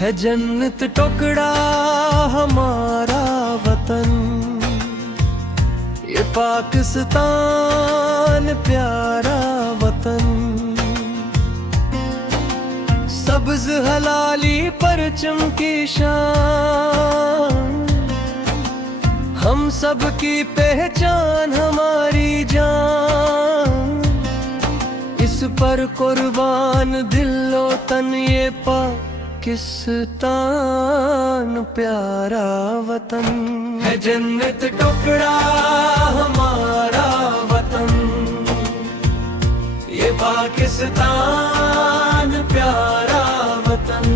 है जन्नत टुकड़ा हमारा वतन, ये पाकिस्तान प्यारा वतन। सब्ज हलाली परचम की शान, हम सब की पहचान हमारी जान। इस पर कुर्बान दिलो तन ये पाकिस्तान प्यारा वतन, है जन्नत टुकड़ा हमारा वतन, ये पाकिस्तान प्यारा वतन।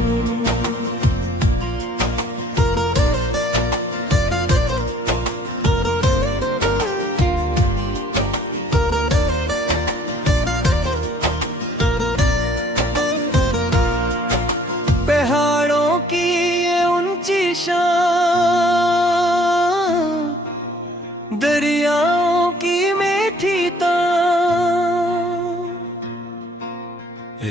पहाड़ों की ये ऊंची शान, दरियाओं की मीठी तान,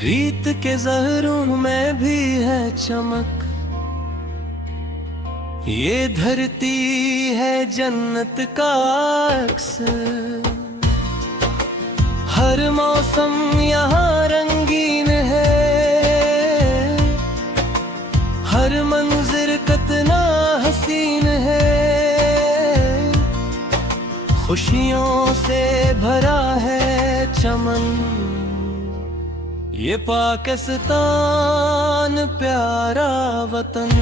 रीत के ज़हरों में भी है चमक। ये धरती है जन्नत का अक्स, हर मौसम यहाँ रंगीन है, हर मंजिर कितना हसीन है। खुशियों से भरा है चमन, ये पाकिस्तान प्यारा वतन।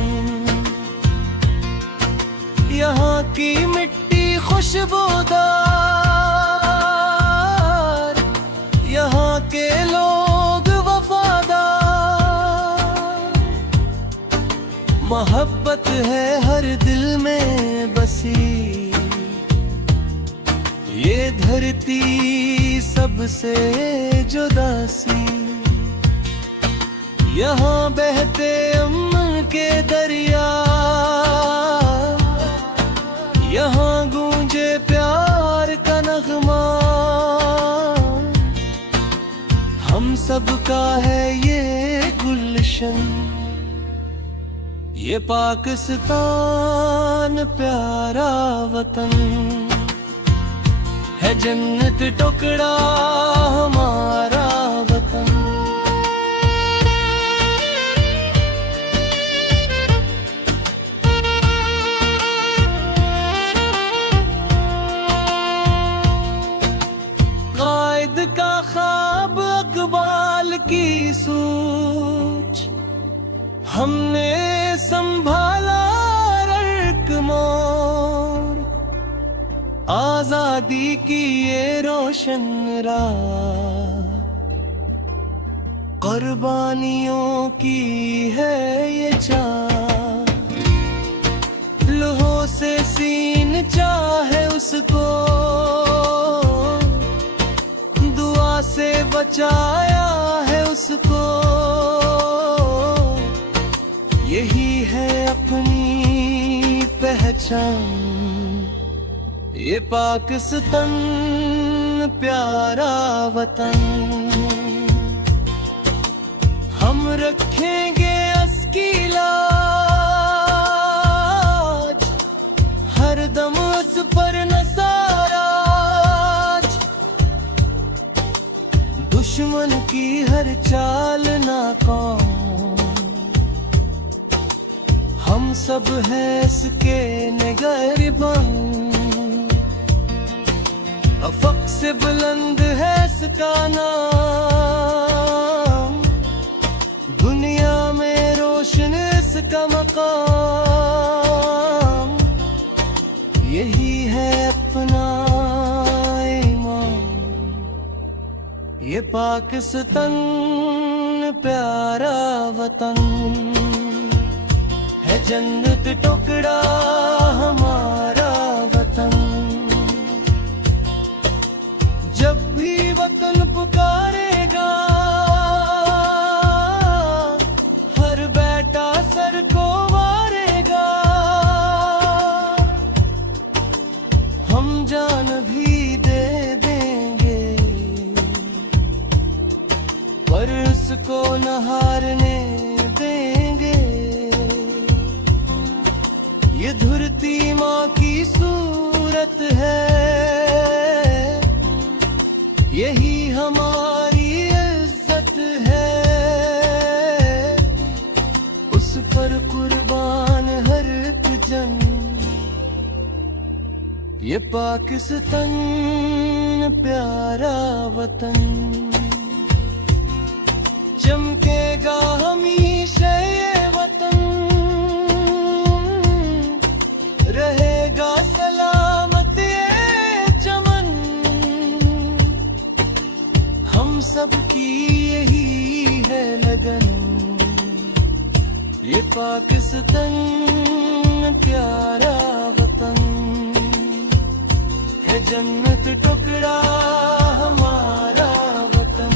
यहाँ की मिट्टी खुशबूदार, यहाँ के लोग वफादार। मोहब्बत है हर दिल में बसी, ये धरती सबसे जुदा सी। यहाँ बहते अमन के दरिया, यहाँ गूंजे प्यार का नगमा। हम सबका है ये गुलशन, ये पाकिस्तान प्यारा वतन, है जन्नत टुकड़ा हमारा वतन। कायद का ख्वाब अकबाल की सोच, हमने संभाला रर्क मोर। आजादी की ये रोशन राह, कुर्बानियों की है ये चाह। लहू से सीन चाहे उसको, दुआ से बचाया है उसको। यही है अपनी पहचान, ये पाकिस्तान प्यारा वतन। हम रखेंगे अस्की लाज, हर दम उस पर नसाराज। दुश्मन की हर चाल नाकाम, हम सब हैं इसके निगहबान। अफक से बुलंद है इसका नाम, दुनिया में रोशन इसका मकाम। यही है अपना ईमान, ये पाकिस्तान प्यारा वतन, है जन्नत टुकड़ा हमारा वतन। जब भी वतन पुकारेगा, हर बेटा सर को वारेगा। हम जान भी दे देंगे, पर उसको न हारने देंगे। ये धरती माँ की सूरत है, यही हमारी इज्जत है। उस पर कुर्बान हर एक जन, ये पाकिस्तान प्यारा वतन। चमकेगा हमेशा ये वतन, रहेगा सलामत ये चमन। हम सबकी यही है लगन, ये पाकिस्तान प्यारा वतन है। जन्नत टुकड़ा हमारा वतन,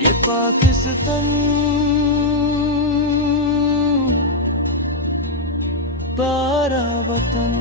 ये पाकिस्तान प्यारा वतन।